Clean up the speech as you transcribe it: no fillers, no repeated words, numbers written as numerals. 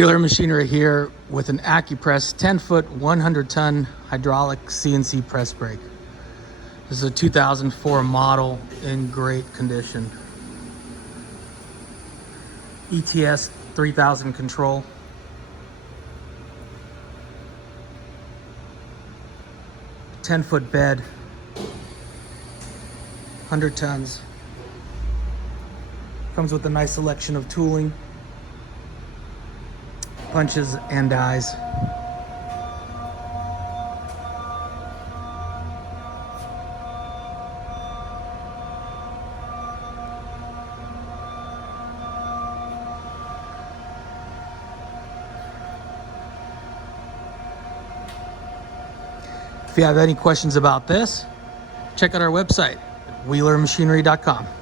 Wheeler Machinery here with an Accurpress 10-foot, 100-ton hydraulic CNC press brake. This is a 2004 model in great condition. ETS 3000 control. Ten-foot bed, 100 tons. Comes with a nice selection of tooling, punches and dies. If you have any questions about this, check out our website, wheelermachinery.com.